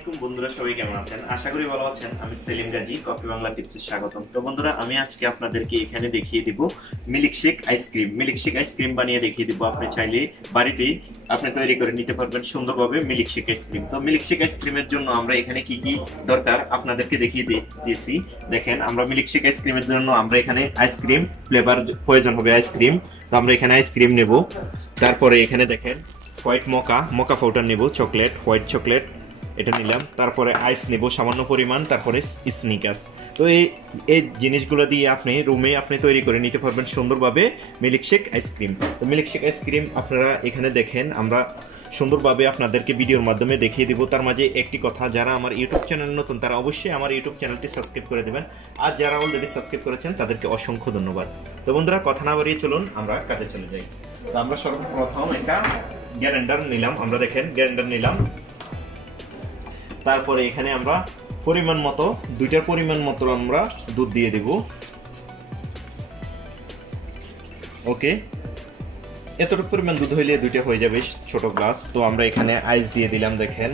আলাইকুম বন্ধুরা, সবাই কেমন আছেন? আশা করি ভালো আছেন। আমি সেলিম গাজী, কফি বাংলা টিপসে স্বাগতম। তো বন্ধুরা, আমি আজকে আপনাদেরকে এখানে দেখিয়ে দিব মিল্কশেক আইসক্রিম। মিল্কশেক আইসক্রিম বানিয়ে দেখিয়ে দিব। আপনি চাইলে বাড়িতেই আপনি তৈরি করে নিতে পারবেন সুন্দরভাবে মিল্কশেক আইসক্রিম। তো মিল্কশেক আইসক্রিমের জন্য আমরা এখানে কি কি দরকার আপনাদেরকে দেখিয়ে দিয়েছি। দেখেন, আমরা মিল্কশেক আইসক্রিমের জন্য আমরা এখানে আইসক্রিম ফ্লেভার প্রয়োজন হবে। আইসক্রিম, তো আমরা এখানে আইসক্রিম নেব। তারপরে এখানে দেখেন হোয়াইট মোকা পাউডার নেব, চকলেট, হোয়াইট চকলেট এটা নিলাম। তারপরে আইস নেব সামান্য পরিমাণ, তারপরে স্নিকার্স। তো এই জিনিসগুলো দিয়ে আপনি রুমে আপনি তৈরি করে নিতে পারবেন সুন্দরভাবে মিল্কশেক আইসক্রিম। তো মিল্কশেক আইসক্রিম আপনারা এখানে দেখেন, আমরা সুন্দরভাবে আপনাদেরকে ভিডিওর মাধ্যমে দেখিয়ে দিব। তার মাঝে একটি কথা, যারা আমার ইউটিউব চ্যানেল নতুন তারা অবশ্যই আমার ইউটিউব চ্যানেলটি সাবস্ক্রাইব করে দেবেন, আর যারা অলরেডি সাবস্ক্রাইব করেছেন তাদেরকে অসংখ্য ধন্যবাদ। তো বন্ধুরা, কথা না বাড়িয়ে চলুন আমরা কাজে চলে যাই। তো আমরা সর্বপ্রথম একটা গ্রাইন্ডার নিলাম। আমরা দেখেন গ্রাইন্ডার নিলাম। তারপরে এখানে আমরা পরিমাণ মতো দুইটার পরিমাণ মতো আমরা দুধ দিয়ে দেব। ওকে, এতটুকু পরিমাণ দুধ হইলে দুইটা হয়ে যাবে ছোট গ্লাস। তো আমরা এখানে আইস দিয়ে দিলাম। দেখেন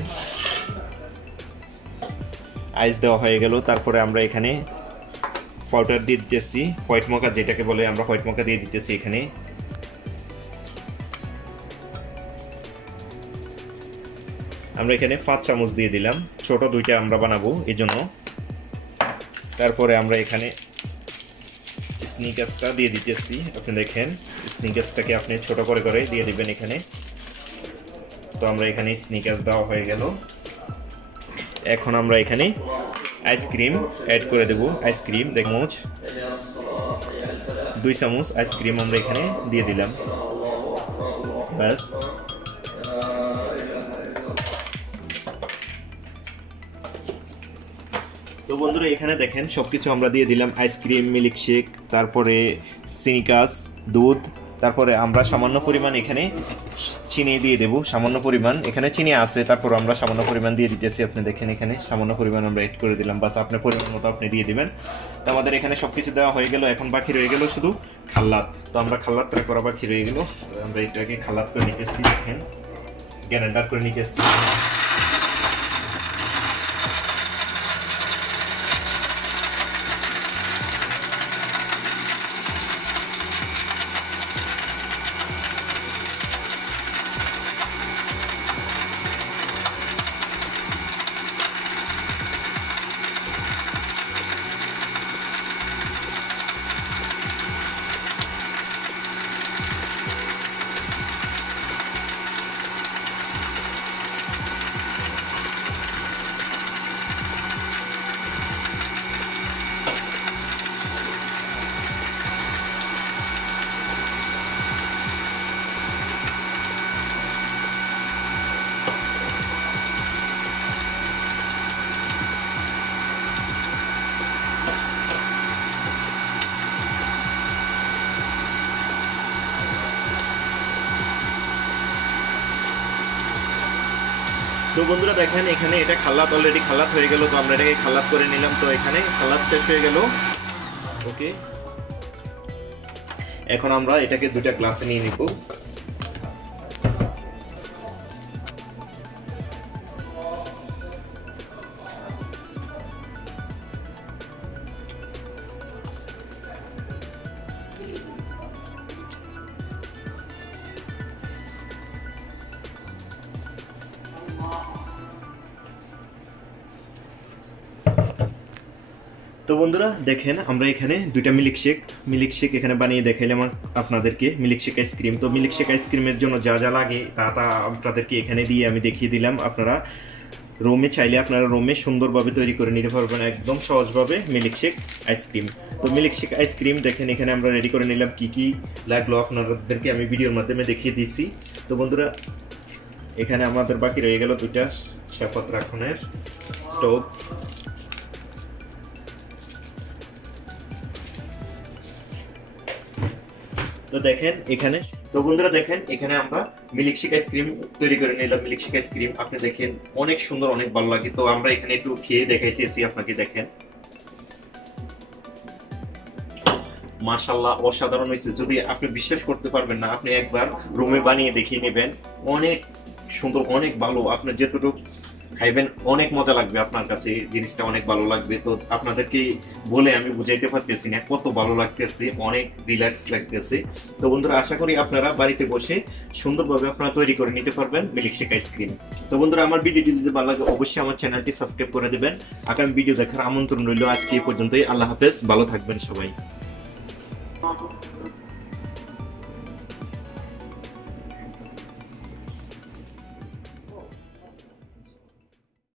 আইস দেওয়া হয়ে গেল। তারপরে আমরা এখানে পাউডার দিয়ে দিতেছি, হোয়াইট মোকা যেটাকে বলে, আমরা হোয়াইট মোকা দিয়ে দিতেছি এখানে। আমরা এখানে 5 চামচ দিয়ে দিলাম, ছোট দুইটা আমরা বানাবো এই জন্য। তারপরে আমরা এখানে স্নিকার্সটা দিয়ে দিতেছি। আপনি দেখেন স্নিকার্সটাকে আপনি ছোট করে করে দিয়ে দিবেন এখানে। তো আমরা এখানে স্নিকার্স দেওয়া হয়ে গেল। এখন আমরা এখানে আইসক্রিম অ্যাড করে দেব। আইসক্রিম 2 চামচ আইসক্রিম আমরা এখানে দিয়ে দিলাম। ব্যাস, তো বন্ধুরা এখানে দেখেন সবকিছু আমরা দিয়ে দিলাম, আইসক্রিম, মিল্কশেক, তারপরে সিনিকাস, দুধ, তারপরে আমরা সামান্য পরিমাণ এখানে চিনি দিয়ে দেব। সামান্য পরিমাণ এখানে চিনি আছে, তারপর আমরা সামান্য পরিমাণ দিয়ে দিতেছি। আপনি দেখেন এখানে সামান্য পরিমাণ আমরা এড করে দিলাম। বাস, আপনার পরিমাণ মতো আপনি দিয়ে দিবেন। তো আমাদের এখানে সবকিছু দেওয়া হয়ে গেল। এখন বাকি রয়ে গেল শুধু খাল্লাত। তো আমরা খাল্লাতটা করা বাকি রয়ে গেল। আমরা এটাকে খাল্লাত করে নিতেছি। দেখেন গ্রাইন্ডার করে নিতেছি। তো বন্ধুরা দেখেন এখানে এটা খাল্লাত, অলরেডি খাল্লাত হয়ে গেল। তো আমরা এটাকে খাল্লাত করে নিলাম। তো এখানে খাল্লাত শেষ হয়ে গেল। ওকে, এখন আমরা এটাকে 2টা গ্লাসে নিয়ে নিব। তো বন্ধুরা দেখেন, আমরা এখানে 2টা মিল্কশেক এখানে বানিয়ে দেখাইলাম আপনাদেরকে, মিল্কশেক আইসক্রিম। তো মিল্কশেক আইসক্রিমের জন্য যা যা লাগে তা আপনাদেরকে এখানে দিয়ে আমি দেখিয়ে দিলাম। আপনারা রুমে চাইলে আপনারা রুমে সুন্দরভাবে তৈরি করে নিতে পারবেন একদম সহজভাবে মিল্কশেক আইসক্রিম। তো মিল্কশেক আইসক্রিম দেখেন এখানে আমরা রেডি করে নিলাম। কি কি লাগলো আপনাদেরকে আমি ভিডিওর মাধ্যমে দেখিয়ে দিয়েছি। তো বন্ধুরা এখানে আমাদের বাকি রয়ে গেল 2টা শেফত রাখনের স্টোভ। তো দেখেন এখানে, তো বন্ধুরা দেখেন এখানে আমরা মিল্কশেক আইসক্রিম তৈরি করে নিলাম। মিল্কশেক আইসক্রিম আপনি দেখেন অনেক সুন্দর, অনেক ভালো লাগে। তো আমরা এখানে একটু খেয়ে দেখাইতেছি আপনাকে। দেখেন মাশাআল্লাহ অসাধারণ হয়েছে। যদি আপনি বিশ্বাস করতে পারবেন না, আপনি একবার রুমে বানিয়ে দেখিয়ে নেবেন। অনেক সুন্দর, অনেক ভালো। আপনি যেটুকু খাইবেন, অনেক মজা লাগবে, আপনার কাছে জিনিসটা অনেক ভালো লাগবে। তো আপনাদেরকে বলে আমি বুঝাইতে পারতেছি না কত ভালো লাগতেছে, অনেক রিল্যাক্স লাগতেছে। তো বন্ধুরা আশা করি আপনারা বাড়িতে বসে সুন্দরভাবে আপনারা তৈরি করে নিতে পারবেন মিল্কশেক আইসক্রিম। তো বন্ধুরা আমার ভিডিওটি যদি ভালো লাগে অবশ্যই আমার চ্যানেলটি সাবস্ক্রাইব করে দেবেন। আগামী ভিডিও দেখার আমন্ত্রণ রইল। আজকে এই পর্যন্তই। আল্লাহ হাফেজ, ভালো থাকবেন সবাই।